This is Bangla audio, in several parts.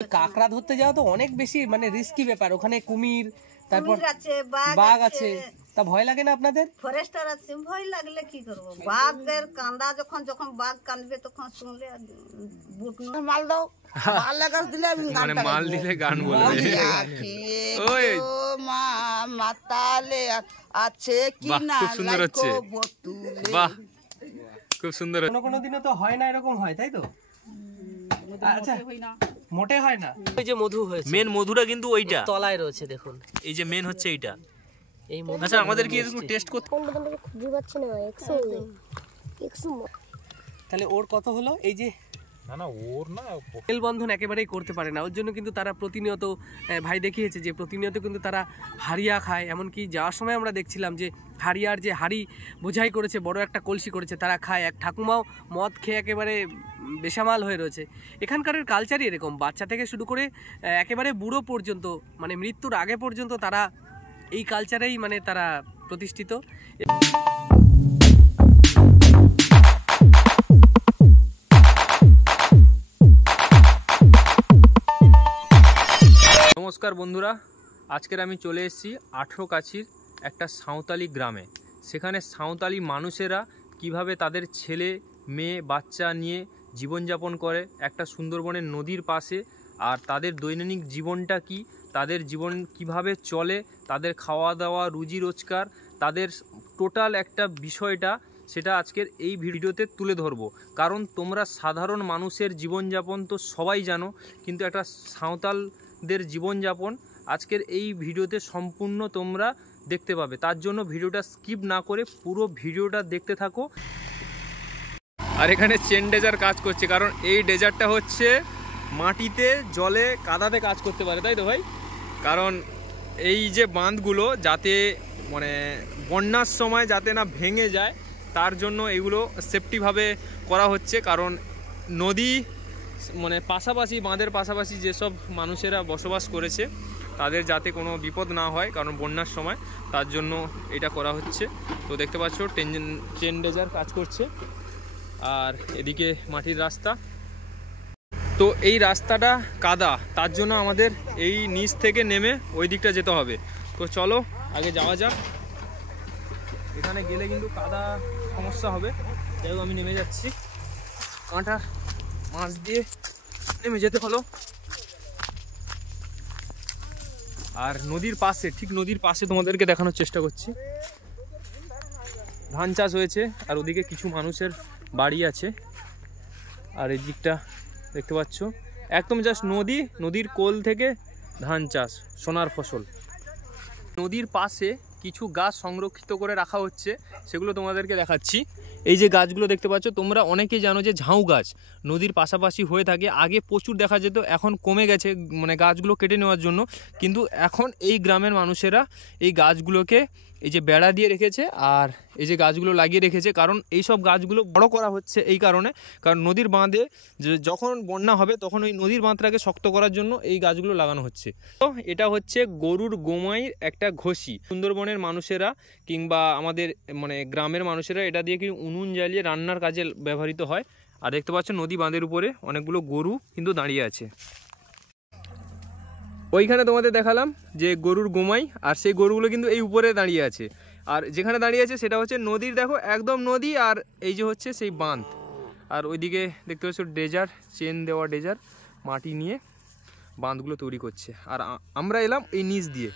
কাঁকড়া ধরতে যাওয়া তো অনেক বেশি মানে রিস্কি ব্যাপার, ওখানে কুমির, তারপর বাঘ আছে, তা ভয় লাগে না আপনাদের? ফরেস্টার আছে, ভয় লাগলে কি করবো, বাঘের কান্দা যখন যখন বাঘ কাঁদবে তখন শুনলে বুট মাল দাও, মাল গাছ দিলে আমি মানে মাল দিলে গান বলবে। ওই মা মাতালে আছে কি না, খুব সুন্দর হচ্ছে, বাহ খুব সুন্দর। কোনো দিনও তো হয় না এরকম হয়, তাই তো? আচ্ছা, মোটে হয় না। ওই যে মধু হয়েছে, মেন মধুটা কিন্তু ওইটা তলায় রয়েছে, দেখুন এই যে মেন হচ্ছে এইটা। এই মধু। আচ্ছা আমাদের কি একটু টেস্ট করতে, তাহলে ওর কত হলো? এই যে না ওর না মেলবন্ধন একেবারেই করতে পারে না, ওর জন্য কিন্তু তারা প্রতিনিয়ত, ভাই দেখিয়েছে যে প্রতিনিয়ত কিন্তু তারা হারিয়া খায়। এমনকি যাওয়ার সময় আমরা দেখছিলাম যে হারিয়ার যে হাড়ি বোঝাই করেছে, বড় একটা কলসি করেছে, তারা খায়। এক ঠাকুমাও মদ খেয়ে একেবারে বেসামাল হয়ে রয়েছে। এখানকারের কালচারই এরকম, বাচ্চা থেকে শুরু করে একেবারে বুড়ো পর্যন্ত, মানে মৃত্যুর আগে পর্যন্ত তারা এই কালচারেই মানে তারা প্রতিষ্ঠিত। নমস্কার বন্ধুরা, আজকের আমি চলে এসেছি আঠরকাছির একটা সাঁওতালি গ্রামে। সেখানে সাঁওতালি মানুষেরা কিভাবে তাদের ছেলে মেয়ে বাচ্চা নিয়ে জীবনযাপন করে একটা সুন্দরবনের নদীর পাশে, আর তাদের দৈনন্দিন জীবনটা কি, তাদের জীবন কিভাবে চলে, তাদের খাওয়া দাওয়া, রুজি রোজগার, তাদের টোটাল একটা বিষয়টা, সেটা আজকের এই ভিডিওতে তুলে ধরবো। কারণ তোমরা সাধারণ মানুষের জীবনযাপন তো সবাই জানো, কিন্তু একটা সাঁওতালদের জীবনযাপন আজকের এই ভিডিওতে সম্পূর্ণ তোমরা দেখতে পাবে। তার জন্য ভিডিওটা স্কিপ না করে পুরো ভিডিওটা দেখতে থাকো। আর এখানে চেন ডেজার কাজ করছে, কারণ এই ডেজারটা হচ্ছে মাটিতে জলে কাদাতে কাজ করতে পারে, তাই তো ভাই? কারণ এই যে বাঁধগুলো যাতে মানে বন্যার সময় যাতে না ভেঙে যায়, তার জন্য এগুলো সেফটিভাবে করা হচ্ছে। কারণ নদী মানে পাশাপাশি, বাঁধের পাশাপাশি যেসব মানুষেরা বসবাস করেছে তাদের যাতে কোনো বিপদ না হয়, কারণ বন্যার সময়, তার জন্য এটা করা হচ্ছে। তো দেখতে পাচ্ছ চেন ডেজার কাজ করছে, আর এদিকে মাটির রাস্তা। তো এই রাস্তাটা কাদা, তার জন্য আমাদের এই নিচ থেকে নেমে ওই দিকটা যেতে হবে। তো চলো আগে যাওয়া যাক। এখানে গেলে কিন্তু কাদা সমস্যা হবে, যাই হোক আমি নেমে যাচ্ছি। কাঁটা মাছ দিয়ে নেমে যেতে হলো। আর নদীর পাশে, ঠিক নদীর পাশে তোমাদেরকে দেখানোর চেষ্টা করছি, ধান চাষ হয়েছে, আর ওদিকে কিছু মানুষের বাড়ি আছে। আর এই দিকটা দেখতে পাচ্ছ একদম জাস্ট নদী, নদীর কোল থেকে ধান চাষ, সোনার ফসল। নদীর পাশে কিছু গাছ সংরক্ষিত করে রাখা হচ্ছে, সেগুলো তোমাদেরকে দেখাচ্ছি। এই যে গাছগুলো দেখতে পাচ্ছ, তোমরা অনেকেই জানো যে ঝাউ গাছ নদীর পাশাপাশি হয়ে থাকে, আগে প্রচুর দেখা যেত, এখন কমে গেছে মানে গাছগুলো কেটে নেওয়ার জন্য। কিন্তু এখন এই গ্রামের মানুষেরা এই গাছগুলোকে এই যে বেড়া দিয়ে রেখেছে, আর এই যে গাছগুলো লাগিয়ে রেখেছে। কারণ এই সব গাছগুলো বড় করা হচ্ছে এই কারণে, কারণ নদীর বাঁধে যখন বন্যা হবে তখন ওই নদীর বাঁধটাকে শক্ত করার জন্য এই গাছগুলো লাগানো হচ্ছে। তো এটা হচ্ছে গরুর গোমাইয়ের একটা ঘষি। সুন্দরবনের মানুষেরা কিংবা আমাদের মানে গ্রামের মানুষেরা এটা দিয়ে কি উনুন জ্বালিয়ে রান্নার কাজে ব্যবহৃত হয়। আর দেখতে পাচ্ছ নদী বাঁধের উপরে অনেকগুলো গরু কিন্তু দাঁড়িয়ে আছে। ওইখানে তোমাদের দেখালাম যে গরুর গোমাই, আর সেই গরুগুলো কিন্তু এই উপরে দাঁড়িয়ে আছে। আর যেখানে দাঁড়িয়ে আছে সেটা হচ্ছে নদীর, দেখো একদম নদী, আর এই যে হচ্ছে সেই বাঁধ। আর ওইদিকে দেখতে পাচ্ছ ডেজার, চেন দেওয়া ডেজার মাটি নিয়ে বাঁধগুলো তৈরি করছে। আর আমরা এলাম এই নিচ দিয়ে।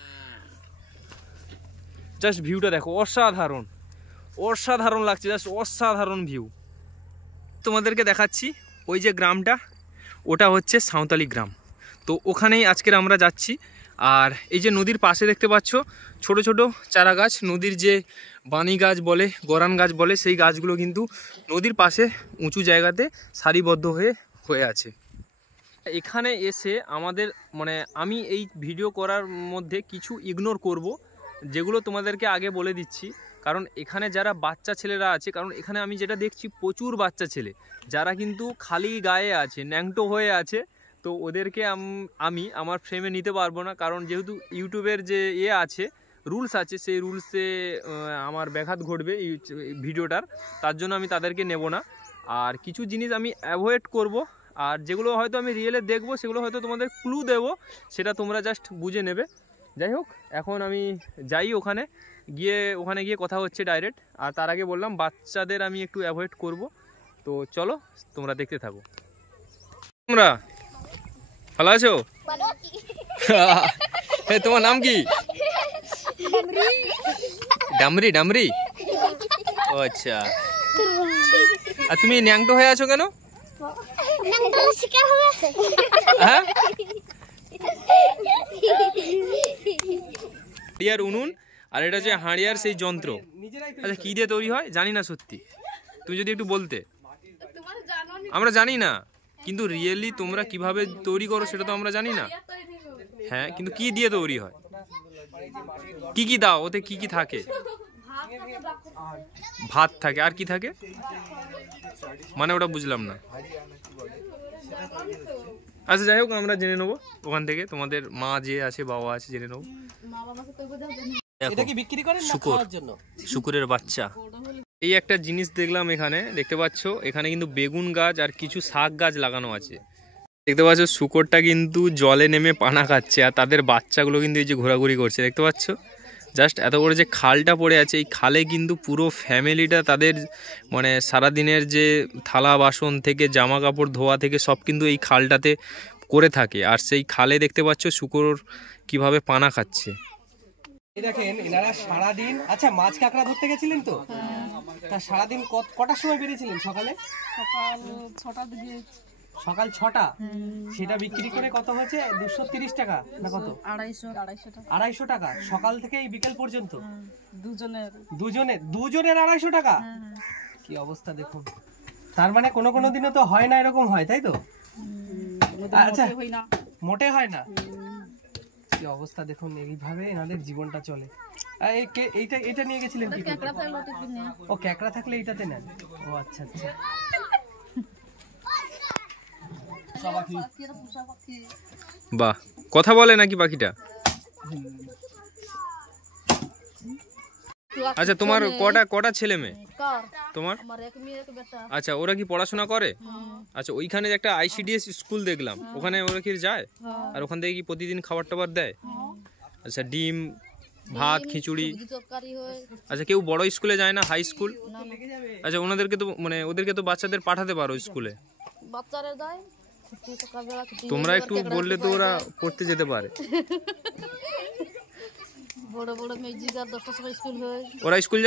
জাস্ট ভিউটা দেখো, অসাধারণ অসাধারণ লাগছে, জাস্ট অসাধারণ ভিউ। তোমাদেরকে দেখাচ্ছি ওই যে গ্রামটা, ওটা হচ্ছে সাঁওতালি গ্রাম। তো ওখানেই আজকের আমরা যাচ্ছি। আর এই যে নদীর পাশে দেখতে পাচ্ছ ছোট ছোট চারা গাছ, নদীর যে বানি গাছ বলে, গরান গাছ বলে, সেই গাছগুলো কিন্তু নদীর পাশে উঁচু জায়গাতে সারিবদ্ধ হয়ে আছে। এখানে এসে আমাদের মানে আমি এই ভিডিও করার মধ্যে কিছু ইগনোর করব, যেগুলো তোমাদেরকে আগে বলে দিচ্ছি। কারণ এখানে যারা বাচ্চা ছেলেরা আছে, কারণ এখানে আমি যেটা দেখছি প্রচুর বাচ্চা ছেলে যারা কিন্তু খালি গায়ে আছে, ন্যাংটো হয়ে আছে। তো ওদেরকে আমি আমার ফ্রেমে নিতে পারবো না, কারণ যেহেতু ইউটিউবের যে আছে রুলস আছে, সেই রুলসে আমার ব্যাঘাত ঘটবে এই ভিডিওটার, তার জন্য আমি তাদেরকে নেব না। আর কিছু জিনিস আমি অ্যাভয়েড করব, আর যেগুলো হয়তো আমি রিয়েলে দেখবো সেগুলো হয়তো তোমাদের ক্লু দেবো, সেটা তোমরা জাস্ট বুঝে নেবে। যাই হোক, এখন আমি যাই ওখানে গিয়ে কথা হচ্ছে ডাইরেক্ট। আর তার আগে বললাম বাচ্চাদের আমি একটু অ্যাভয়েড করব, তো চলো তোমরা দেখতে থাকো। তোমরা ভালো আছো? তোমার নাম কি? ডামরি। ডামরি, ও আচ্ছা। আর তুমি ন্যাংটো হয়ে আছো কেন? হ্যাঁ, হাঁড়িয়ার উনুন আর এটা হচ্ছে হাঁড়িয়ার সেই যন্ত্র। আচ্ছা, কি দিয়ে তৈরি হয় জানি না সত্যি, তুমি যদি একটু বলতে। আমরা জানি না, কিন্তু রিয়েলি তোমরা কিভাবে তৈরি করো সেটা তো আমরা জানি না। হ্যাঁ, কিন্তু কি দিয়ে তৈরি হয়, কি কি দাও ওতে, কি কি থাকে? ভাত থাকে, আর কি থাকে মানে ওটা বুঝলাম না। আচ্ছা যাই হোক, আমরা জেনে নেবো ওখান থেকে, তোমাদের মা যে আছে বাবা আছে জেনে নেবো। শুকুরের বাচ্চা, এই একটা জিনিস দেখলাম এখানে, দেখতে পাচ্ছ এখানে কিন্তু বেগুন গাছ আর কিছু শাক গাছ লাগানো আছে। দেখতে পাচ্ছ শুকরটা কিন্তু জলে নেমে পানা খাচ্ছে, আর তাদের বাচ্চাগুলো কিন্তু এই যে ঘোরাঘুরি করছে, দেখতে পাচ্ছ। জাস্ট এত বড় যে খালটা পড়ে আছে, এই খালে কিন্তু পুরো ফ্যামিলিটা তাদের মানে সারাদিনের যে থালা বাসন থেকে জামা কাপড় ধোয়া থেকে সব কিন্তু এই খালটাতে করে থাকে। আর সেই খালে দেখতে পাচ্ছ শুকর কিভাবে পানা খাচ্ছে। দেখেন এনারা সারাদিন, আচ্ছা মাছ কাঁকড়া ধরতে গেছিলেন তো, তা সারাদিন কটার সময় বেরিয়েছিলেন? সকাল 6টার দিকে। সকাল 6টা, সেটা বিক্রি করে কত হয়েছে? 230 টাকা না কত? 250 টাকা সকাল থেকে এই বিকেল পর্যন্ত। দুজনের 250 টাকা। কি অবস্থা দেখুন। তার মানে কোনো দিনও তো হয় না এরকম, হয় তাই তো? আচ্ছা, মোটে হয় না। কি অবস্থা দেখুন, এইভাবে এনাদের জীবনটা চলে। এইটা নিয়ে গেছিলেন কি? ও ক্যাকড়া থাকলে এইটাতে নেন। ও আচ্ছা আচ্ছা। বাহ, কথা বলে নাকি পাখিটা? আচ্ছা, তোমার কটা ছেলে মেয়ে? তোমার? আচ্ছা, ওরা কি পড়াশোনা করে? আচ্ছা, ওইখানে একটা ICDS স্কুল দেখলাম, ওখানে ওরা কি যায়? আর ওখান থেকে কি প্রতিদিন খাবার টাবার দেয়? আচ্ছা, ডিম ভাত খিচুড়ি। আচ্ছা, কেউ বড় স্কুলে যায় না, হাই স্কুল? আচ্ছা, ওনাদেরকে তো মানে ওদেরকে তো বাচ্চাদের পাঠাতে পারো স্কুলে। তোমরা একটু বললে তো ওরা পড়তে যেতে পারে। ওরা স্কুল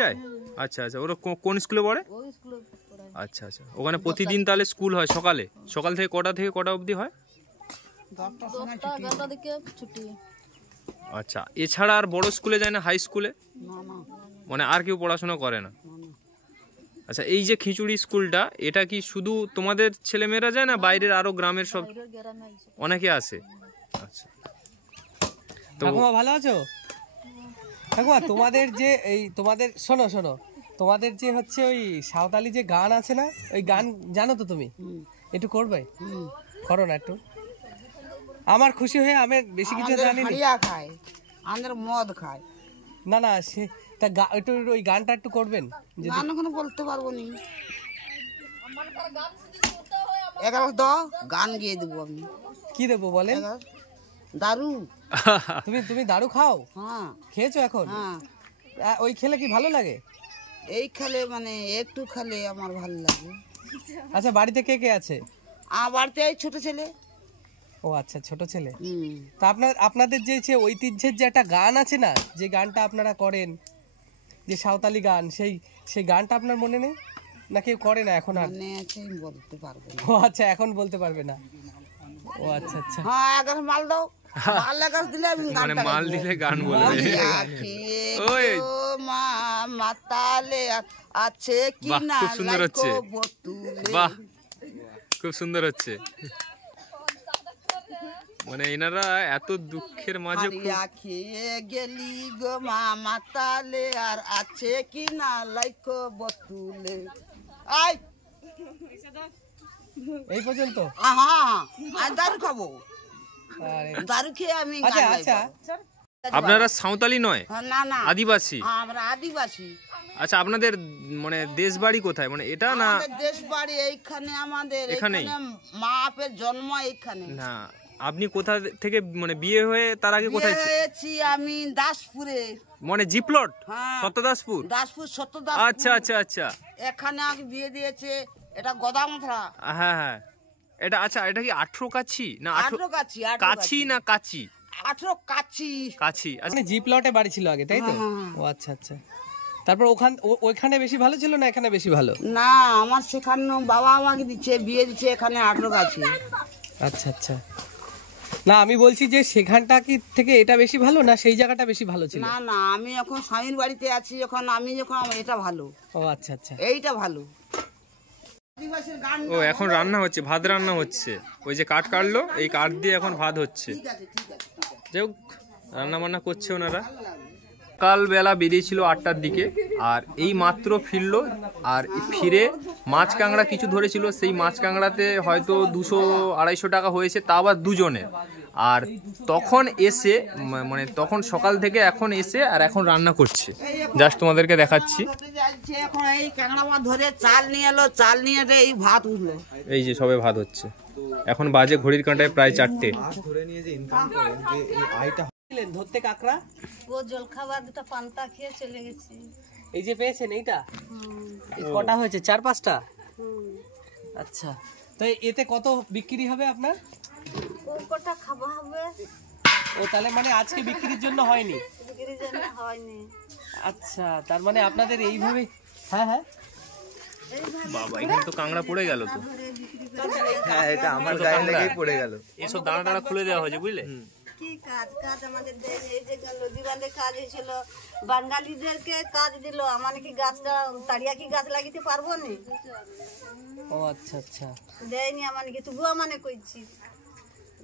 যায়? আচ্ছা আচ্ছা, ওরা কোন স্কুলে পড়ে? আচ্ছা আচ্ছা, ওখানে প্রতিদিন তাহলে স্কুল হয় সকাল থেকে কটা অবধি হয়? আচ্ছা, এছাড়া আর বড় স্কুলে যায় না, হাই স্কুলে? মানে আর কেউ পড়াশোনা করে না? আচ্ছা, এই যে খিচুড়ি স্কুলটা, এটা কি শুধু তোমাদের ছেলেমেয়েরা যায় না বাইরের আরো গ্রামের সব অনেকে আসে? আচ্ছা, ঠাকুমা ভালো আছো? ঠাকুমা তোমাদের যে শোনো তোমাদের যে হচ্ছে ওই সাঁওতালি যে গান আছে না, ওই গান জানো তো তুমি? একটু করবে? করো না একটু, আমার খুশি হয়ে। আমি বেশি কিছু জানি না। আমাদের মদ খায় না সে তা একটু ওই গানটা একটু করবেন? গান এখনো বলতে পারবো নি, 11 দাও গান গিয়ে দেবো আমি। কি দেবো বলেন? দারু। তুমি দারু খাও? হ্যাঁ। খেয়েছো এখন? হ্যাঁ। ওই খেলে কি ভালো লাগে? এই খেলে মানে একটু খেলে আমার ভালো লাগে। আচ্ছা, বাড়িতে কে কে আছে? আমার বাড়িতে এই ছোট ছেলে। ও আচ্ছা, ছোট ছেলে। তা আপনাদের যে ঐতিহ্যের যে একটা গান আছে না, যে গানটা আপনারা করেন, যে সাঁওতালি গান, সেই গানটা আপনার মনে নেই না? কেউ করে না এখন? আর বলতে পারবো না। ও আচ্ছা, এখন বলতে পারবে না। ও আচ্ছা আচ্ছা। হ্যাঁ, এক মাল দাও, মাল দিলে আমি মানে মাল দিলে গান বলবে। ওই মা মাতালে আছে কি না? খুব সুন্দর হচ্ছে, বাহ খুব সুন্দর হচ্ছে। মানে এনারা এত দুঃখের মাঝে খেয়ে গেলি গো মা মাতালে, আর আছে কি না লাইকো বতুলে। এই পর্যন্ত? হ্যাঁ, দারু খাবো, দারু খেয়ে আমি। আচ্ছা আচ্ছা, আপনারা সাঁওতালি নয়, না না আদিবাসী? আমরা আদিবাসী। আচ্ছা, আপনাদের মানে দেশ বাড়ি কোথায়, মানে এটা না? আমাদের দেশ বাড়ি এইখানে, আমাদের এখানেই? এখানে মা বাপের জন্ম এইখানে। না, আপনি কোথা থেকে মানে বিয়ে হয়ে তার আগে কোথায় বিয়ে হয়েছি আমি দাসপুরে, মানে জিপ্লট হ্যাঁ। সত্যদাসপুর? দাসপুর সত্যদাস। আচ্ছা আচ্ছা আচ্ছা, এখানে আগে বিয়ে দিয়েছে, এটা গদামথরা। হ্যাঁ হ্যাঁ, এটা আচ্ছা, এটা কি 18 কাছি না 18 কাছি, 18 কাছি না কাছি? 18 কাছি। কাছি, আচ্ছা। মানে জি প্লটে বাড়ি ছিল আগে, তাই তো? ও আচ্ছা আচ্ছা। তারপর ওইখানে বেশি ভালো ছিল না এখানে বেশি ভালো? না, আমার সেখানে বাবা আমাকে দিচ্ছে, বিয়ে দিচ্ছে এখানে 18 কাছি। আচ্ছা আচ্ছা। না, আমি বলছি যে সেখানটা কি থেকে এটা বেশি ভালো না সেই জায়গাটা বেশি ভালো ছিল? না না, আমি এখন স্বামীর বাড়িতে আছি, আমি যখন এটা ভালো। ও আচ্ছা আচ্ছা। এইটা ভালো। আদিবাসীর গান। ও এখন রান্না হচ্ছে, ভাত রান্না হচ্ছে। ওই যে কাঠ কাটলো, এই কাঠ দিয়ে এখন ভাত হচ্ছে। ঠিক আছে ঠিক আছে ঠিক আছে। যাই হোক, রান্না বান্না করছে ওনারা। সকালবেলা বেরিয়েছিল 8টার দিকে, আর এই মাত্র ফিরলো। আর ফিরে মাছ কাঁকড়া কিছু ধরেছিল, সেই মাছ কাঁকড়াতে হয়তো 200-250 টাকা হয়েছে, তা আবার দুজনের। আর তখন এসে মানে তখন সকাল থেকে এখন এসে আর এখন রান্না করছে। জাস্ট তোমাদেরকে দেখাচ্ছি। যাচ্ছে এখন এই কাঁকড়া মাছ ধরে চাল নিয়ে এলো, চাল নিয়ে এসে এই ভাত উঠলো। এই যে সবে ভাত হচ্ছে, এখন বাজে ঘড়ির কাঁটায় প্রায় 4টে। ধরতে কাঁকড়া ও জল খাবার দুটো পান্তা খেয়ে চলে গেছি। এই যে পেয়েছেন এইটা? এই কটা হয়েছে? 4-5টা? আচ্ছা, তো এতে কত বিক্রি হবে আপনার? ও কটা খাওয়া হবে। ও তাহলে মানে আজকে বিক্রির জন্য হয়নি? বিক্রির জন্য হয়নি। আচ্ছা, তার মানে আপনাদের এইভাবে। হ্যাঁ হ্যাঁ, বাবা, এখানে তো কাঁকড়া পড়ে গেল তো। হ্যাঁ, এটা আমার গায়ে লেগেই পড়ে গেল। এসব দানা টানা খুলে দেওয়া হয়েছে, বুঝলে? কি কাজ কাজ আমাদের দেশ, এই যে নদী বাঁধে কাজ হয়েছিল, বাঙালিদেরকে কাজ দিল। আমার কি গাছটা তাড়িয়া কি গাছ লাগিতে পারবো না? ও আচ্ছা আচ্ছা। দেয়নি আমাকে, তবুও মানে কইছি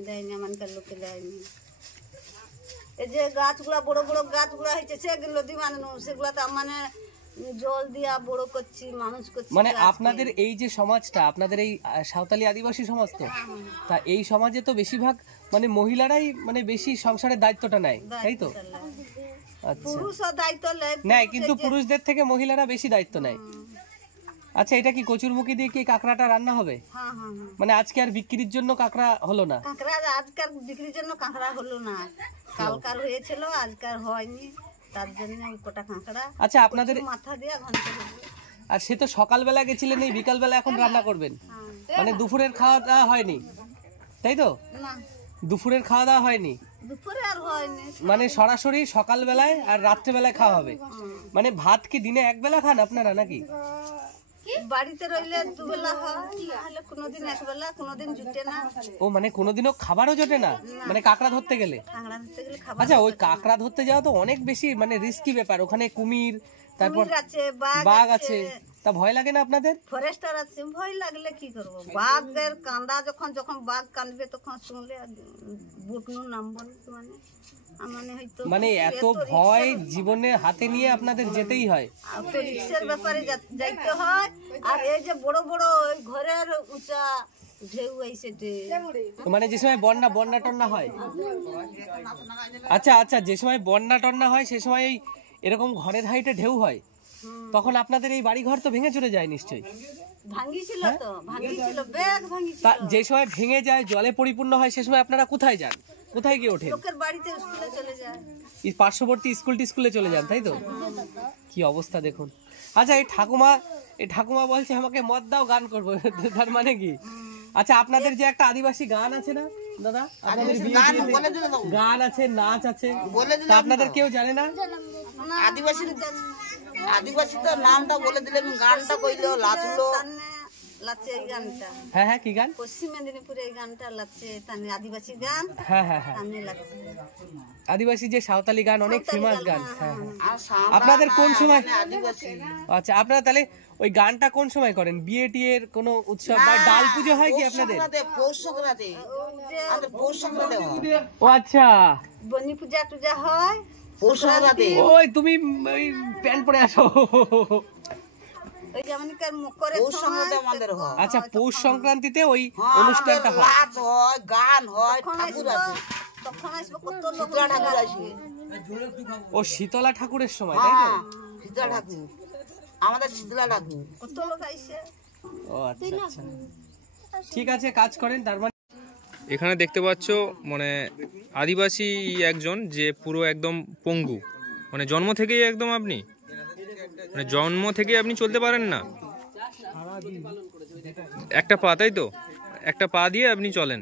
দেয়নি, আমানকার লোকে দেয়নি। এই যে গাছগুলা বড় বড় গাছগুলা হয়েছে, সেগুলো নদী বানানো, সেগুলা তো মানে জল দিয়া বড় করছি, মানুষ করছি। মানে আপনাদের এই যে সমাজটা, আপনাদের এই সাঁওতালি আদিবাসী সমাজ তো, তা এই সমাজে তো বেশিরভাগ মানে মহিলারাই মানে বেশি সংসারের দায়িত্বটা নেয়, তাই তো? আচ্ছা, পুরুষও দায়িত্ব নেয়, কিন্তু পুরুষদের থেকে মহিলারা বেশি দায়িত্ব নেয়। আচ্ছা, এটা কি কচুরমুখী দিয়ে কি কাঁকড়াটা রান্না হবে? হ্যাঁ হ্যাঁ হ্যাঁ। মানে আজকে আর বিক্রির জন্য কাঁকড়া হলো না? কাঁকড়া আজকাল বিক্রির জন্য কাঁকড়া হলো না, কালকার হয়েছিল, আজকাল হয়নি, তার জন্য কটা কাঁকড়া। আচ্ছা, আপনাদের মাথা দিয়ে ঘন্টা আর সে তো সকালবেলা গেছিলেন, এই বিকালবেলা এখন রান্না করবেন, মানে দুপুরের খাওয়া দাওয়া হয়নি, তাই তো? না, দুপুরের খাওয়া দাওয়া হয়নি, দুপুরে আর হয়নি। মানে সরাসরি সকালবেলায় আর রাত্রেবেলায় খাওয়া হবে। মানে ভাত কি দিনে একবেলা খান আপনারা নাকি? বাড়িতে রইলে দুবেলা হয়, তাহলে কোনোদিন একবেলা, কোনোদিন জুটে না। ও মানে কোনোদিনও খাবারও জোটে না, মানে কাঁকড়া ধরতে গেলে? কাঁকড়া ধরতে গেলে খাবার। আচ্ছা, ওই কাঁকড়া ধরতে যাওয়া তো অনেক বেশি মানে রিস্কি ব্যাপার, ওখানে কুমির, তারপর কুমির আছে, বাঘ আছে, তা ভয় লাগে না আপনাদের? ফরেস্টার আছে, ভয় লাগলে কি করবো? বাঘের কান্দা যখন যখন বাঘ কাঁদবে তখন শুনলে বুটনু নামবো মানে মানে হয়তো মানে এত ভয় জীবনে হাতে নিয়ে আপনাদের যেতেই হয়? তো রিক্সের ব্যাপারে যাইতে হয়। আর এই যে বড় বড় ওই ঘরের উঁচা ঢেউ আইছে, মানে যে সময় বন্যা টন্যা হয়। আচ্ছা আচ্ছা, যে সময় বন্যা টন্যা হয় সে সময় এরকম ঘরের হাইটে ঢেউ হয়, তখন আপনাদের এই বাড়ি ঘর তো ভেঙে চলে যায় নিশ্চয়ই? ভাঙিছিল তো, ভাঙিছিল, ব্যাগ ভাঙিছিল। তা যে সময় ভেঙে যায়, জলে পরিপূর্ণ হয়, সে সময় আপনারা কোথায় যান, কোথায় গিয়ে ওঠেন? লোকের বাড়িতে স্কুলে চলে যায়, এই পার্শ্ববর্তী স্কুলে চলে যান, তাই তো? কি অবস্থা দেখুন। আচ্ছা, এই ঠাকুমা বলছে আমাকে মদ দাও, গান করবো, তার মানে কি? আচ্ছা, আপনাদের যে একটা আদিবাসী গান আছে না দাদা, আপনাদের গান আছে, নাচ আছে, তা আপনাদের কেউ জানে না? আদিবাসী তো নামটা বলে দিলে, গানটা কইলো, লাচলো লাচে এই গানটা। হ্যাঁ হ্যাঁ, কি গান? পশ্চিম মেদিনীপুরে এই গানটা লাচে, তানে আদিবাসী গান। হ্যাঁ হ্যাঁ হ্যাঁ, তানে লাচে আদিবাসী যে সাঁওতালি গান, অনেক ফেমাস গান। হ্যাঁ হ্যাঁ। আর আপনাদের কোন সময়? আদিবাসী। আচ্ছা, আপনারা তাহলে ওই গানটা কোন সময় করেন? বিয়ে টিয়ের কোনো উৎসব বা ডাল পুজো হয় কি আপনাদের? পৌষ সংক্রান্তি, আমাদের পৌষ সংক্রান্তি হয়। ও আচ্ছা, বনি পূজা টুজা হয় পৌষ সংক্রান্তি। ওই তুমি ওই প্যান্ট পরে আসো। ওই যেমনকার মকরের সময় আমাদের হয়। আচ্ছা, পৌষ সংক্রান্তিতে ওই অনুষ্ঠানটা হয়, নাচ হয়, গান হয়, ঠাকুর আছে। তখন আসবে কত লোক ঠাকুর আসবে। ও শীতলা ঠাকুরের সময় তাই তো? শীতলা ঠাকুর, আমাদের শীতলা ঠাকুর। কত লোক আইসে। ও আচ্ছা আচ্ছা, ঠিক আছে কাজ করেন তার মানে। এখানে দেখতে পাচ্ছ মানে আদিবাসী একজন যে পুরো একদম পঙ্গু, মানে জন্ম থেকেই একদম আপনি মানে জন্ম থেকে আপনি চলতে পারেন না, একটা পা তাই তো, একটা পা দিয়ে আপনি চলেন।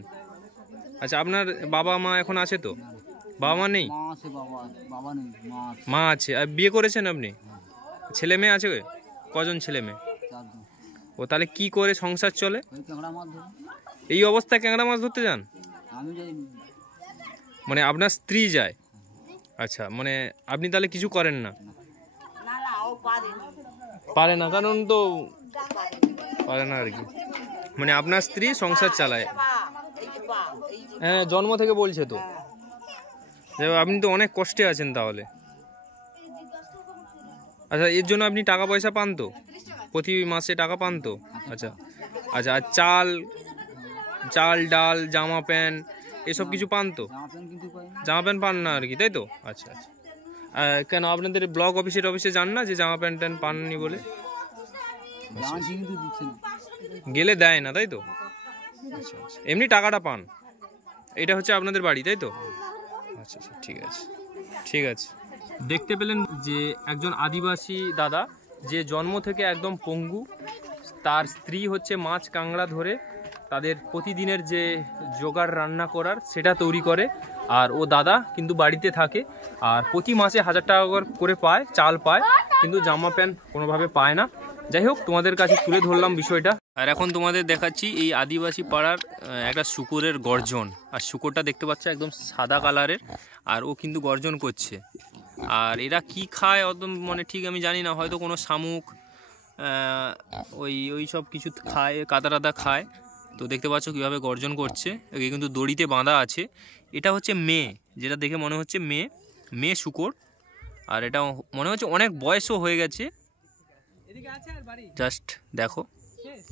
আচ্ছা আপনার বাবা মা এখন আছে তো? বাবা মা নেই? মা আছে। আর বিয়ে করেছেন আপনি? ছেলে মেয়ে আছে? কজন ছেলে মেয়ে? ও তাহলে কি করে সংসার চলে? এই অবস্থায় ক্যাংড়া মাছ ধরতে যান? মানে আপনার স্ত্রী যায়? আচ্ছা, মানে আপনি তাহলে কিছু করেন না? পারে না, কারণ তো পারে না আর কি, মানে আপনার স্ত্রী সংসার চালায়। হ্যাঁ জন্ম থেকে বলছে তো। আপনি তো অনেক কষ্টে আছেন তাহলে। আচ্ছা এর জন্য আপনি টাকা পয়সা পান তো? প্রতি মাসে টাকা পান তো? আচ্ছা আচ্ছা, আর চাল ডাল জামা প্যান্ট এসব কিছু পান তো? জামা প্যান্ট পান না আর কি, তাই তো? আচ্ছা আচ্ছা, কেন আপনাদের ব্লক অফিসে যান না যে জামা প্যান্ট ট্যান্ট পাননি বলে? গেলে দেয় না তাই তো? আচ্ছা আচ্ছা, এমনি টাকাটা পান। এটা হচ্ছে আপনাদের বাড়ি তাই তো? আচ্ছা আচ্ছা, ঠিক আছে ঠিক আছে। দেখতে পেলেন যে একজন আদিবাসী দাদা যে জন্ম থেকে একদম পঙ্গু, তার স্ত্রী হচ্ছে মাছ কাঁংড়া ধরে তাদের প্রতিদিনের যে জোগাড় রান্না করার সেটা তৈরি করে, আর ও দাদা কিন্তু বাড়িতে থাকে আর প্রতি মাসে 1000 টাকা করে পায়, চাল পায়, কিন্তু জামা প্যান্ট কোনোভাবে পায় না। যাই হোক, তোমাদের কাছে তুলে ধরলাম বিষয়টা। আর এখন তোমাদের দেখাচ্ছি এই আদিবাসী পাড়ার একটা শূকরের গর্জন। আর শূকরটা দেখতে পাচ্ছ একদম সাদা কালারের, আর ও কিন্তু গর্জন করছে। আর এরা কি খায় অত মানে ঠিক আমি জানি না, হয়তো কোনো শামুক ওই সব কিছু খায়, কাদা খায়। তো দেখতে পাচ্ছ কীভাবে গর্জন করছে, একে কিন্তু দড়িতে বাঁধা আছে। এটা হচ্ছে মেয়ে, যেটা দেখে মনে হচ্ছে মেয়ে শূকর, আর এটা মনে হচ্ছে অনেক বয়সও হয়ে গেছে। জাস্ট দেখো,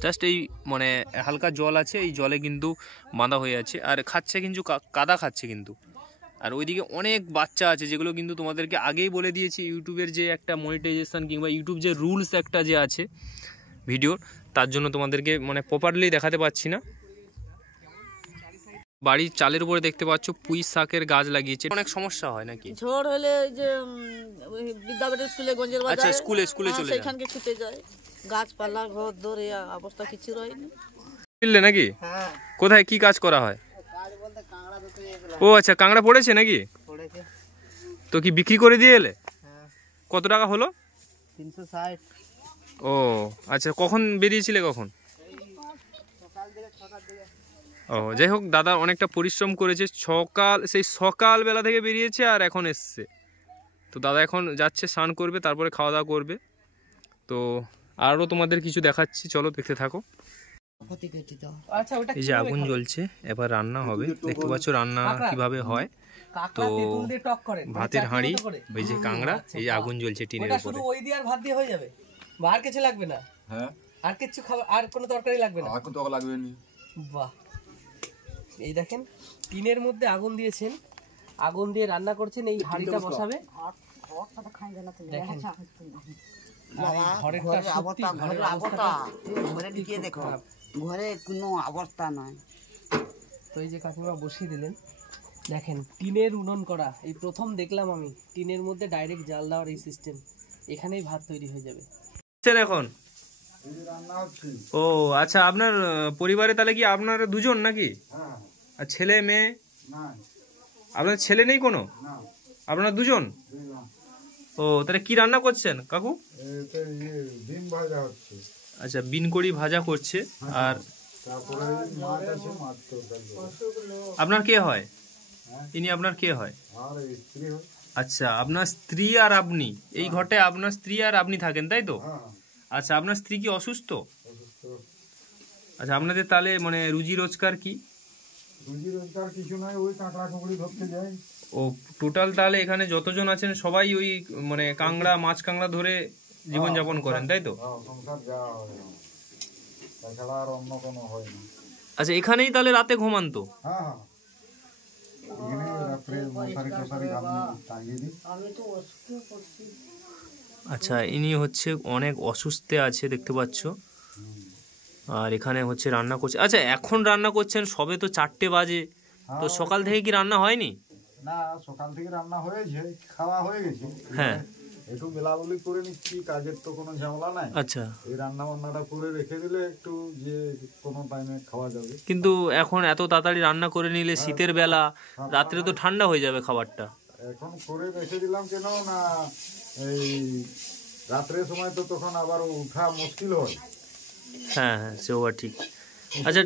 জাস্ট এই মানে হালকা জল আছে, এই জলে কিন্তু বাঁধা হয়ে আছে আর খাচ্ছে, কিন্তু কাদা খাচ্ছে কিন্তু। আর ওইদিকে অনেক বাচ্চা আছে, যেগুলো কিন্তু তোমাদেরকে আগেই বলে দিয়েছি, ইউটিউবের যে একটা মনিটাইজেশন কিংবা ইউটিউব যে রুলস একটা যে আছে ভিডিওর, তার জন্য তোমাদেরকে মানে প্রপারলি দেখাতে পাচ্ছি না। বাড়ির চালের উপরে দেখতে পাচ্ছ পুঁই শাকের গাছ লাগিয়েছে। অনেক সমস্যা হয় নাকি? ঝড় হলে যে বিদ্যাপীঠ স্কুলে গঞ্জের বাজারে, আচ্ছা স্কুলে চলে যায়, সেখানকে ছুটে যায়, গাছপালা ঘর ধরে অবস্থা কিছু রয়নি। বুঝলে নাকি? কোথায় কি কাজ করা হয়? ও আচ্ছা, কাঁকড়া পড়েছে নাকি? তো কি বিক্রি করে দিয়ে এলে? কত টাকা হলো? 360। ও আচ্ছা, কখন বেরিয়েছিলে? কখন? ও যাই হোক, দাদা অনেকটা পরিশ্রম করেছে, সেই সকালবেলা থেকে বেরিয়েছে আর এখন এসছে। তো দাদা এখন যাচ্ছে, স্নান করবে, তারপরে খাওয়া দাওয়া করবে। তো আরও তোমাদের কিছু দেখাচ্ছি, চলো দেখতে থাকো। এই যে আগুন জ্বলছে, এবার রান্না হবে, দেখতে পাচ্ছ রান্না কিভাবে হয়। তো ভাতের হাঁড়ি, ওই যে কাঁকড়া, এই আগুন জ্বলছে টিনের উপরে। ওই দিয়ে আর ভাত দিয়ে হয়ে যাবে, আর কিছু লাগবে না? হ্যাঁ, আর কিছু খাবার, আর কোনো তরকারি লাগবে না? আর কোনো তরকারি লাগবে না। বাহ, এই দেখেন টিনের মধ্যে আগুন দিয়েছেন, আগুন দিয়ে রান্না করছেন। এই হাঁড়িটা বসাবে, দেখেন ঘরে কোনো অবস্থা নাই। তো এই যে কাকিমা বসিয়ে দিলেন, দেখেন টিনের উনুন করা, এই প্রথম দেখলাম আমি টিনের মধ্যে ডাইরেক্ট জাল দেওয়ার এই সিস্টেম। এখানেই ভাত তৈরি হয়ে যাবে এখন। ও আচ্ছা, আপনার পরিবারে তাহলে কি আপনার দুজন নাকি? আর ছেলে মেয়ে? আপনার ছেলে নেই কোনো? আপনারা দুজন? ও তাহলে কি রান্না করছেন কাকু? আচ্ছা, বিনকড়ি ভাজা করছে। আর আপনার কে হয়? ইনি আপনার কে হয়? আচ্ছা, আপনার স্ত্রী আর আপনি এই ঘরটায় আপনার স্ত্রী আর আপনি থাকেন তাই তো? আচ্ছা, আপনার স্ত্রী কি অসুস্থ? আচ্ছা, আপনাদের তাহলে মানে রুজি রোজগার কি? রুজি রোজগার কিছু নাই, ওই কাঁকড়া কুঁকড়ি ধরতে যায়। ও টোটাল তাহলে এখানে যতজন আছেন সবাই ওই মানে কাঁকড়া মাছ কাঁকড়া ধরে জীবনযাপন করেন তাই তো? সংসার যাওয়া হয় না, তাছাড়া আর অন্য কোনো হয় না। আচ্ছা, এখানেই তাহলে রাতে ঘুমান তো? হ্যাঁ, এখানেই মশারি টশারি আপনি টাঙিয়ে দিন। আমি তো অসুখে পড়ছি। আচ্ছা, ইনি হচ্ছে অনেক অসুস্থে আছে দেখতে পাচ্ছ। আর এখানে হচ্ছে রান্না করছে। আচ্ছা, এখন রান্না করছেন, সবে তো 4টে বাজে, তো সকাল থেকে কি রান্না হয়নি? না, সকাল থেকে রান্না হয়েছে, খাওয়া হয়ে গেছে। হ্যাঁ, একটু বেলাবলি করে নিচ্ছি, কাজের তো কোনো ঝামেলা নাই। আচ্ছা। এই রান্না বান্নাটা করে রেখে দিলে একটু যে কোনো টাইমে খাওয়া যাবে। কিন্তু এখন এত তাড়াতাড়ি রান্না করে নিলে শীতের বেলা, রাত্রে তো ঠান্ডা হয়ে যাবে খাবারটা। এখন করে রেখে দিলাম কেন না, এই রাত্রের সময় তো তখন আবার উঠা মুশকিল হয়। হ্যাঁ হ্যাঁ, সেও ঠিক। আচ্ছা,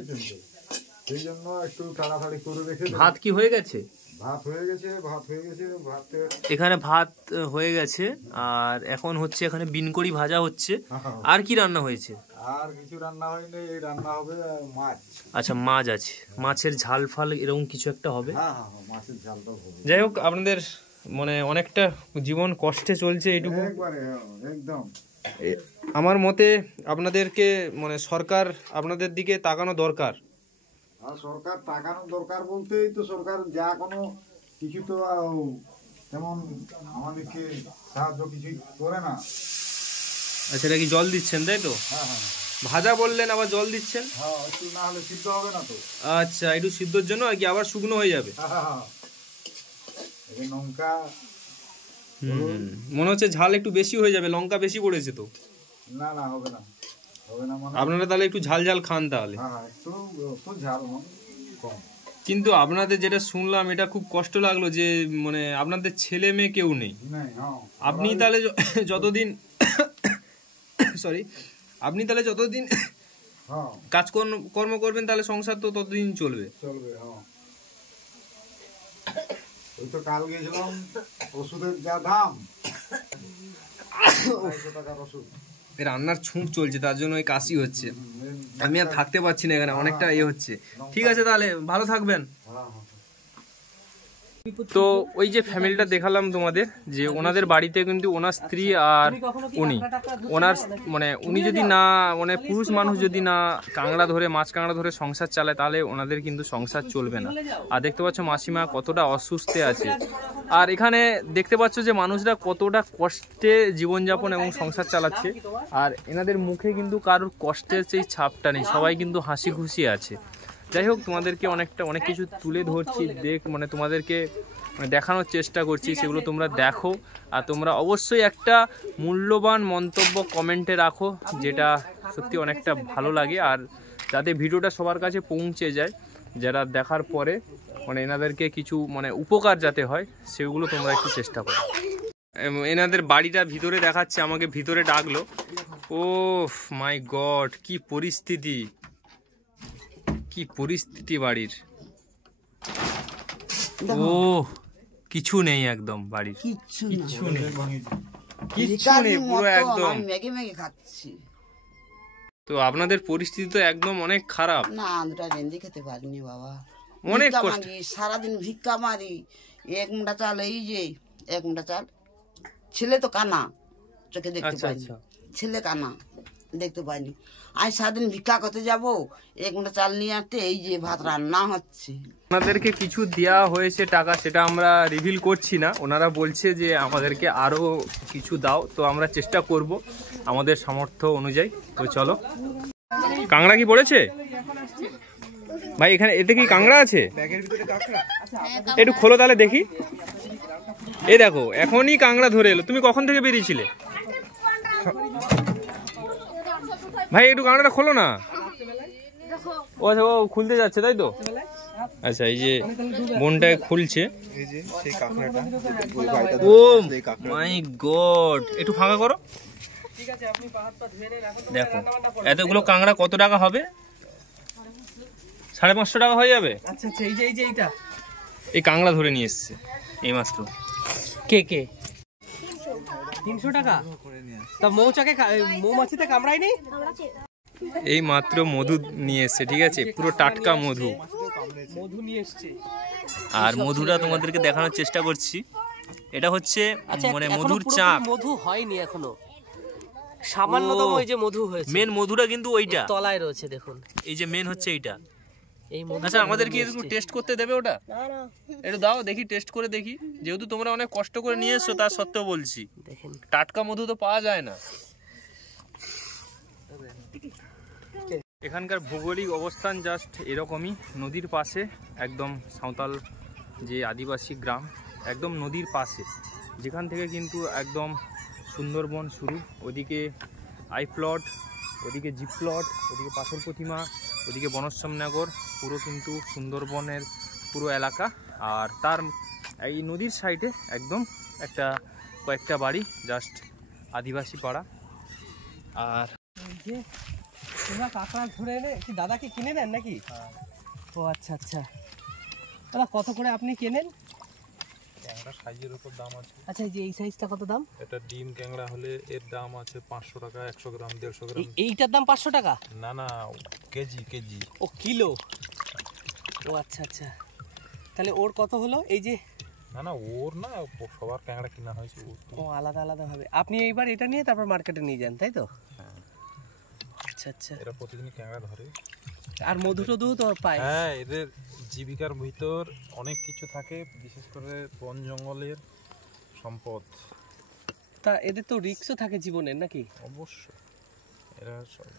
সেই জন্য একটু তাড়াতাড়ি করে রেখে দিলাম। ভাত কি হয়ে গেছে? ভাত হয়ে গেছে, ভাতে এখানে ভাত হয়ে গেছে, আর এখন হচ্ছে এখানে বিনকড়ি ভাজা হচ্ছে। আর কি রান্না হয়েছে? আর কিছু রান্না হয়নি, এই রান্না হবে মাছ। আচ্ছা, মাছ আছে, মাছের ঝাল ফাল এরকম কিছু একটা হবে। হ্যাঁ হ্যাঁ, মাছের ঝালটা হবে। যাই হোক, আপনাদের মানে অনেকটা জীবন কষ্টে চলছে এইটুকু। একবারে একদম। আমার মতে আপনাদেরকে মানে সরকার আপনাদের দিকে তাকানো দরকার। আর সরকার তাকানোর দরকার বলতেই তো সরকার যা কোনো কিছু তো তেমন আমাদেরকে সাহায্য কিছুই করে না। আচ্ছা, এটা কি জল দিচ্ছেন তাই তো? হ্যাঁ হ্যাঁ ভাজা বললেন, আবার জল দিচ্ছেন? হ্যাঁ, একটু না হলে সিদ্ধ হবে না তো। আচ্ছা, একটু সিদ্ধর জন্য আর কি, আবার শুকনো হয়ে যাবে। এই লঙ্কা মনে হচ্ছে ঝাল একটু বেশি হয়ে যাবে, লঙ্কা বেশি পড়েছে তো। না না, হবে না, হবে না মানে। আপনারা তাহলে একটু ঝাল ঝাল খান তাহলে। হ্যাঁ, একটু ঝাল কম। কিন্তু আপনাদের যেটা শুনলাম, এটা খুব কষ্ট লাগলো যে মানে আপনাদের ছেলে মেয়ে কেউ নেই। আপনি তাহলে যতদিন আপনি তাহলে যতদিন কাজ কর্ম করবেন, তাহলে সংসার তো ততদিন চলবে। হ্যাঁ, ওই তো কাল গেছিলাম, ওষুধের যা দাম, 250 টাকার ওষুধ। রান্নার ছুঁক চলছে, তার জন্য ওই কাশি হচ্ছে। আমি আর থাকতে পারছি না এখানে, অনেকটা হচ্ছে। ঠিক আছে, তাহলে ভালো থাকবেন। তো ওই যে ফ্যামিলিটা দেখালাম তোমাদের, যে ওনাদের বাড়িতে কিন্তু ওনার স্ত্রী আর উনি যদি না মানে পুরুষ মানুষ যদি না মাছ কাঁকড়া ধরে সংসার চালায়, তাহলে ওনাদের কিন্তু সংসার চলবে না। আর দেখতে পাচ্ছ মাসিমা কতটা অসুস্থে আছে। আর এখানে দেখতে পাচ্ছ যে মানুষরা কতটা কষ্টে জীবনযাপন এবং সংসার চালাচ্ছে। আর এনাদের মুখে কিন্তু কারোর কষ্টের সেই ছাপটা নেই, সবাই কিন্তু হাসি খুশি আছে। যাই হোক, তোমাদেরকে অনেক কিছু তুলে ধরছি, তোমাদেরকে দেখানোর চেষ্টা করছি, সেগুলো তোমরা দেখো। আর তোমরা অবশ্যই একটা মূল্যবান মন্তব্য কমেন্টে রাখো, যেটা সত্যি অনেকটা ভালো লাগে, আর যাতে ভিডিওটা সবার কাছে পৌঁছে যায়, যারা দেখার পরে এনাদেরকে কিছু উপকার যাতে হয়, সেগুলো তোমরা একটু চেষ্টা করো। এনাদের বাড়িটা ভিতরে দেখাচ্ছে, আমাকে ভিতরে ডাকলো। ও মাই গড, কি পরিস্থিতি বাড়ির। ও কিছু নেই একদম, বাড়ির কিচ্ছু নেই পুরো একদম। ম্যাগি খাচ্ছি। তো আপনাদের পরিস্থিতি তো একদম অনেক খারাপ। না, আমরা রেন্দি খেতে পারিনি বাবা, অনেক কষ্ট। সারাদিন ভিক্ষা মারি। 1 মুঠা চাল, এই যে 1 মুঠা চাল, ছেলে তো কানা, চোখে দেখতে পাইনি। ছেলে কানা, দেখতে পাইনি। আজ সারাদিন ভিক্ষা করতে যাবো, 1 মুঠা চাল নিয়ে আসতে, এই যে ভাত রান্না হচ্ছে। ওনাদেরকে কিছু দেওয়া হয়েছে টাকা, সেটা আমরা রিভিল করছি না। ওনারা বলছে যে আমাদেরকে আরো কিছু দাও, তো আমরা চেষ্টা করব আমাদের সামর্থ্য অনুযায়ী। তো চলো। কাঁকড়া কি পড়েছে ভাই? এখানে এতে কি কাঁকড়া আছে? একটু খোলো তাহলে দেখি। এই দেখো, এখনই কাঁকড়া ধরে এলো। তুমি কখন থেকে বেরিয়েছিলে ভাই? একটু কাঁকড়াটা খোলো না। ও আচ্ছা, ও খুলতে যাচ্ছে তাই তো? আচ্ছা, এই যে বোনটায় খুলছে। ও মাই গড, একটু ফাঁকা করো। দেখো, এতগুলো কাঁকড়া কত টাকা হবে? 550 টাকা হয়ে যাবে। আচ্ছা, এই যে এই কাঁকড়া ধরে নিয়ে এসছে এই মাত্র। কে 300 টাকা? তা মৌমাছিতে কামড়ায়নি? এই মাত্র মধু নিয়ে এসছে, ঠিক আছে, পুরো টাটকা মধু নিয়ে এসছে। আর মধুটা তোমাদেরকে দেখানোর চেষ্টা করছি। এটা হচ্ছে মধুর চাক। মধু হয়নি এখনো, সামান্যতম এই যে মধু হয়েছে। মেন মধুটা কিন্তু ওইটা তলায় রয়েছে, দেখুন। এই যে মেন হচ্ছে এইটা, এই মধু আচ্ছা আমাদের কি একটু টেস্ট করতে দেবে ওটা? একটু দাও দেখি, টেস্ট করে দেখি। যেহেতু তোমরা অনেক কষ্ট করে নিয়ে এসছো তার সত্ত্বেও বলছি, দেখেন টাটকা মধু তো পাওয়া যায় না। এখানকার ভৌগোলিক অবস্থান জাস্ট এরকমই, নদীর পাশে একদম সাঁওতাল যে আদিবাসী গ্রাম একদম নদীর পাশে, যেখান থেকে কিন্তু একদম সুন্দরবন শুরু। ওদিকে আই প্লট, ওদিকে জি প্লট, ওদিকে পাথর প্রতিমা, ওদিকে বনশ্যামনগর, পুরো কিন্তু সুন্দরবনের পুরো এলাকা। আর তার এই নদীর সাইডে একদম কয়েকটা বাড়ি জাস্ট আদিবাসী পাড়া। আর যে তোমরা কাঁকড়া ধরে এনে কি দাদাকে কিনে নেন নাকি? ও আচ্ছা আচ্ছা, দাদা কত করে আপনি কেনেন? ক্যাংড়া সাইজের উপর দাম আছে। আচ্ছা এই যে এই সাইজটা কত দাম? এটা ডিম ক্যাংড়া হলে এর দাম আছে 500 টাকা, 100 গ্রাম 150 গ্রাম। এইটার দাম 500 টাকা? না না, কেজি কেজি। ও কিলো? ও আচ্ছা আচ্ছা, তাহলে ওর কত হলো? এই যে না না, ওর না, সবার ক্যাংড়া কিনা হয়েছে। ও আলাদা আলাদা হবে। আপনি এইবার এটা নিয়ে তারপর মার্কেটে নিয়ে যান, তাই তো? আচ্ছা আচ্ছা। এরা প্রতিদিন ক্যাংড়া ধরে। আর মধু টধু তো পায়? হ্যাঁ, এদের জীবিকার ভিতর অনেক কিছু থাকে, বিশেষ করে বন জঙ্গলের সম্পদ। তা এদের তো রিস্কও থাকে জীবনের নাকি? অবশ্যই, এরা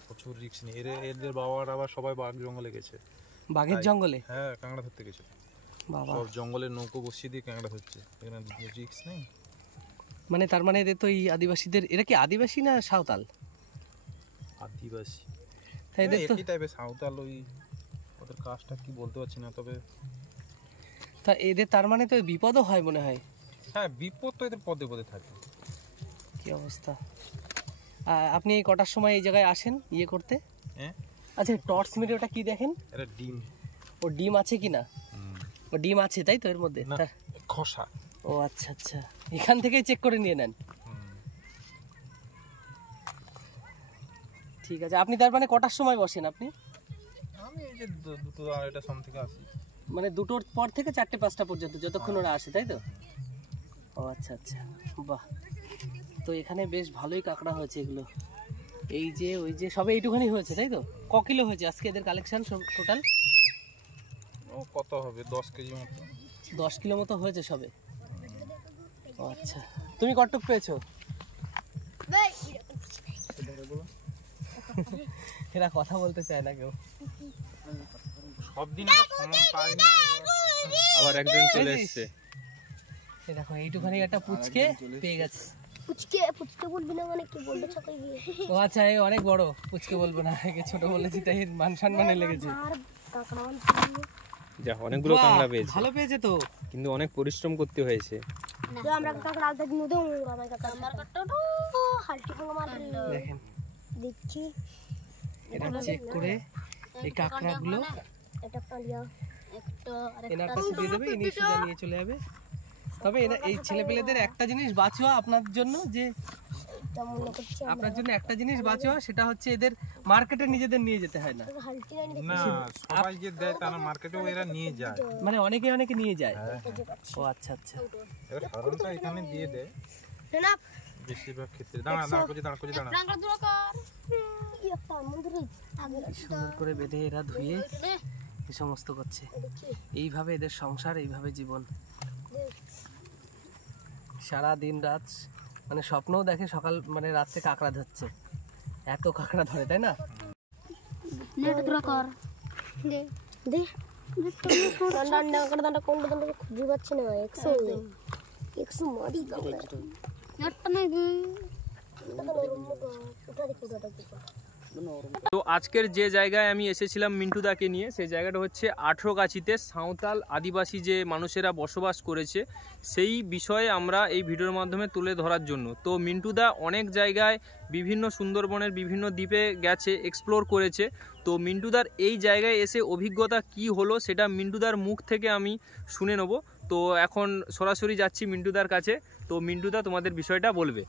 প্রচুর রিস্ক নিয়ে। এদের বাবার আবার সবাই বাঘ জঙ্গলে গেছে। বাঘের জঙ্গলে? হ্যাঁ, কাঁকড়া ধরতে গেছে। বাবা, সব জঙ্গলের নৌকো বসিয়ে দিয়ে কাঁকড়া ধরছে, এখানে রিস্ক নেই। মানে তার মানে এদের তো এই আদিবাসীদের, এরা কি আদিবাসী না সাঁওতাল? আদিবাসী তাই এদের তো একই টাইপের সাঁওতাল, ওই ওদের কাজটা কি বলতে পারছি না, তবে তা এদের তার মানে তো বিপদও হয় মনে হয়। হ্যাঁ, বিপদ তো এদের পদে পদে থাকে। কি অবস্থা! আপনি এই কটার সময় এই জায়গায় আসেন ইয়ে করতে? হ্যাঁ, আচ্ছা, টর্চ মেরে ওটা কি দেখেন? এটা ডিম। ও ডিম আছে কিনা? ও ডিম আছে তাই তো এর মধ্যে? না, খোসা। ও আচ্ছা আচ্ছা, এখান থেকেই চেক করে নিয়ে নেন। ঠিক আছে, আপনি তার মানে কটার সময় বসেন আপনি? আমি এই যে 2-2:30 সাম থেকে আসি। মানে 2টোর পর থেকে 4টে-5টা পর্যন্ত, যতক্ষণ ওরা আসে, তাই তো? ও আচ্ছা আচ্ছা, বাহ। তো এখানে বেশ ভালোই কাঁকড়া হয়েছে এগুলো। এই যে ওই যে সবে এইটুখানি হয়েছে তাই তো? ক কিলো হয়েছে আজকে এদের কালেকশন টোটাল? ও কত হবে, 10 কেজি মতো। 10 কিলো মতো হয়েছে সবে। ও আচ্ছা, তুমি কতটুক পেয়েছো? এরা কথা বলতে চায় না কেউ। সব দিন সময় পাই না। আবার একজন চলে এসেছে। এই দেখো এইটুখানি একটা পুচকে পেয়ে গেছে। পুচকে পুচকে বলবি না মানে কি বলবে ছাকাই গিয়ে? ও আচ্ছা, এই অনেক বড়, পুচকে বলবো না, একে ছোট বলেছি তাই মান সম্মানে লেগেছে। আর কাকড়া যা অনেকগুলো বাহ, কাঁকড়া পেয়েছে, ভালো পেয়েছে তো, কিন্তু অনেক পরিশ্রম করতে হয়েছে। তো আমরা কাকড়া আলতা দিন দেও আমার কাকড়া আমার কাটটা তো হালটি ভাঙা মার দেখেন দেখছি এটা চেক করে এই কাঁকড়াগুলো এটা পালিয়া একটা এনার কাছে দিয়ে দেবে, ইনি সোজা নিয়ে চলে যাবে। তবে এই ছেলেপেলেদের একটা জিনিস বাঁচোয়া আপনার জন্য, যে এটা মনে করছি আপনার জন্য একটা জিনিস বাঁচোয়া, সেটা হচ্ছে এদের মার্কেটে নিজেদের নিয়ে যেতে হয় না। হালটি না না, সবাই যে দেয় তারা মার্কেটেও এরা নিয়ে যায়। মানে অনেকে অনেকে নিয়ে যায়। ও আচ্ছা আচ্ছা, এবার সাধারণত এখানে দিয়ে দেয় না বেশিরভাগ ক্ষেত্রে। দাঁড়া দাঁড়া। রাঙ্গা দরকার কি একটা মন্দিরে সুন্দর করে বেঁধে এরা ধুয়ে এই সমস্ত করছে। এইভাবে এদের সংসার, এইভাবে জীবন। সারা দিন রাত মানে স্বপ্নও দেখে সকাল মানে রাত্রে কাঁকড়া ধরছে, এত কাঁকড়া ধরে, তাই না? নেট দরকার দে দে ডান্ডা কাকড়া কোন ডান্ডা খুঁজে পাচ্ছি না। 100 মারি কাকড়া নেটটা নাই উঠা দেখো দাদা। তো আজকের যে জায়গায় আমি এসেছিলাম মিন্টুদাকে নিয়ে, সেই জায়গাটা হচ্ছে 18গাছিতে সাঁওতাল আদিবাসী যে মানুষেরা বসবাস করেছে সেই বিষয়ে আমরা এই ভিডিওর মাধ্যমে তুলে ধরার জন্য। তো মিন্টুদা অনেক জায়গায় বিভিন্ন সুন্দরবনের বিভিন্ন দ্বীপে গেছে, এক্সপ্লোর করেছে। তো মিন্টুদার এই জায়গায় এসে অভিজ্ঞতা কি হলো সেটা মিন্টুদার মুখ থেকে আমি শুনে নেব। তো এখন সরাসরি যাচ্ছি মিন্টুদার কাছে। তো মিন্টুদা তোমাদের বিষয়টা বলবে।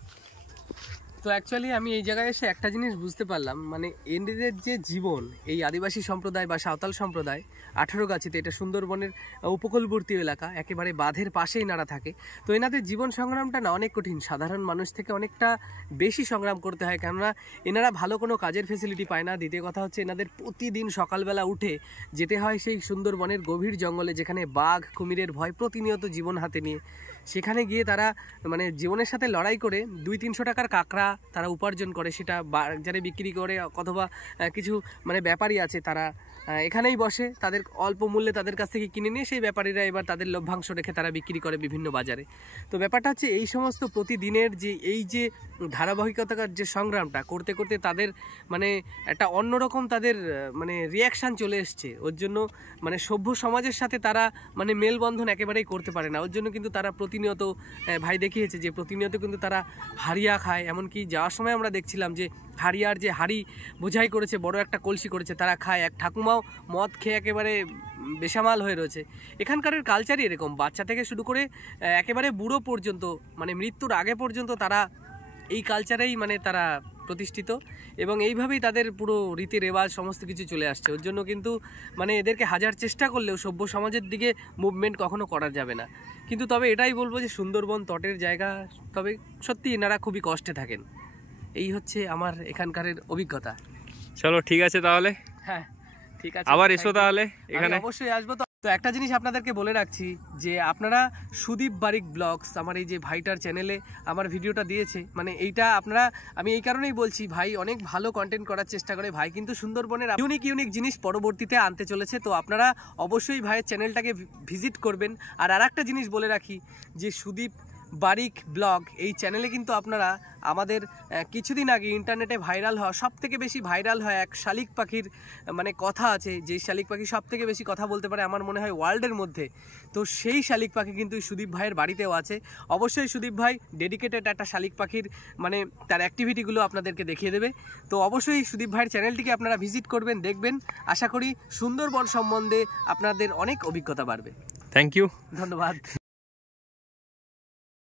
তো তো অ্যাকচুয়ালি আমি এই জায়গায় এসে একটা জিনিস বুঝতে পারলাম, মানে এদের যে জীবন, এই আদিবাসী সম্প্রদায় বা সাঁওতাল সম্প্রদায় 18গাছিতে, এটা সুন্দরবনের উপকূলবর্তী এলাকা, একেবারে বাঁধের পাশেই এনারা থাকে। তো এনাদের জীবন সংগ্রামটা না অনেক কঠিন, সাধারণ মানুষ থেকে অনেকটা বেশি সংগ্রাম করতে হয়, কেননা এনারা ভালো কোনো কাজের ফেসিলিটি পায় না। দ্বিতীয় কথা হচ্ছে এনাদের প্রতিদিন সকালবেলা উঠে যেতে হয় সেই সুন্দরবনের গভীর জঙ্গলে, যেখানে বাঘ কুমিরের ভয় প্রতিনিয়ত জীবন হাতে নিয়ে। সেখানে গিয়ে তারা মানে জীবনের সাথে লড়াই করে 200-300 টাকার কাঁকড়া তারা উপার্জন করে, সেটা বাজারে বিক্রি করে, অথবা কিছু মানে ব্যাপারী আছে তারা এখানেই বসে, তাদের অল্প মূল্যে তাদের কাছ থেকে কিনে নিয়ে সেই ব্যাপারীরা এবার তাদের লভ্যাংশ রেখে তারা বিক্রি করে বিভিন্ন বাজারে। তো ব্যাপারটা হচ্ছে এই সমস্ত প্রতিদিনের যে এই যে ধারাবাহিকতার যে সংগ্রামটা করতে করতে তাদের মানে একটা অন্যরকম তাদের মানে রিয়াকশান চলে এসছে। ওর জন্য মানে সভ্য সমাজের সাথে তারা মানে মেলবন্ধন একেবারেই করতে পারে না। ওর জন্য কিন্তু তারা প্রতিনিয়ত ভাই দেখিয়েছে যে প্রতিনিয়ত কিন্তু তারা হারিয়া খায়। এমনকি যাওয়ার সময় আমরা দেখছিলাম যে হারিয়ার যে হাড়ি বোঝাই করেছে, বড় একটা কলসি করেছে, তারা খায়। এক ঠাকুমাও মদ খেয়ে একেবারে বেসামাল হয়ে রয়েছে। এখানকার কালচারই এরকম, বাচ্চা থেকে শুরু করে একেবারে বুড়ো পর্যন্ত, মানে মৃত্যুর আগে পর্যন্ত তারা এই কালচারেই মানে তারা প্রতিষ্ঠিত, এবং এইভাবেই তাদের পুরো রীতি রেওয়াজ সমস্ত কিছু চলে আসছে। ওর জন্য কিন্তু মানে এদেরকে হাজার চেষ্টা করলেও সভ্য সমাজের দিকে মুভমেন্ট কখনো করা যাবে না। কিন্তু তবে এটাই বলবো যে সুন্দরবন তটের জায়গা, তবে সত্যি এনারা খুবই কষ্টে থাকেন। এই হচ্ছে আমার এখানকারের অভিজ্ঞতা। চলো ঠিক আছে তাহলে, হ্যাঁ ঠিক আছে, আবার এসো তাহলে এখানে। অবশ্যই আসবো। তো একটা জিনিস আপনাদেরকে বলে রাখছি যে আপনারা সুদীপ বারিক ব্লগস, আমার এই যে ভাইটার চ্যানেলে আমার ভিডিওটা দিয়েছে, মানে এইটা আপনারা, আমি এই কারণেই বলছি, ভাই অনেক ভালো কন্টেন্ট করার চেষ্টা করে। ভাই কিন্তু সুন্দরবনের ইউনিক জিনিস পরবর্তীতে আনতে চলেছে। তো আপনারা অবশ্যই ভাইয়ের চ্যানেলটাকে ভিজিট করবেন। আর আরেকটা জিনিস বলে রাখি যে সুদীপ বারিক ব্লগ এই চ্যানেলে কিন্তু আপনারা আমাদের কিছুদিন আগে ইন্টারনেটে ভাইরাল হওয়া, সব থেকে বেশি ভাইরাল হয় এক শালিক পাখির মানে কথা আছে, যে শালিক পাখি সব থেকে বেশি কথা বলতে পারে আমার মনে হয় ওয়ার্ল্ডের মধ্যে। তো সেই শালিক পাখি কিন্তু সুদীপ ভাইয়ের বাড়িতেও আছে। অবশ্যই সুদীপ ভাই ডেডিকেটেড একটা শালিক পাখির মানে তার অ্যাক্টিভিটিগুলো আপনাদেরকে দেখিয়ে দেবে। তো অবশ্যই সুদীপ ভাইয়ের চ্যানেলটিকে আপনারা ভিজিট করবেন, দেখবেন। আশা করি সুন্দরবন সম্বন্ধে আপনাদের অনেক অভিজ্ঞতা বাড়বে। থ্যাংক ইউ, ধন্যবাদ।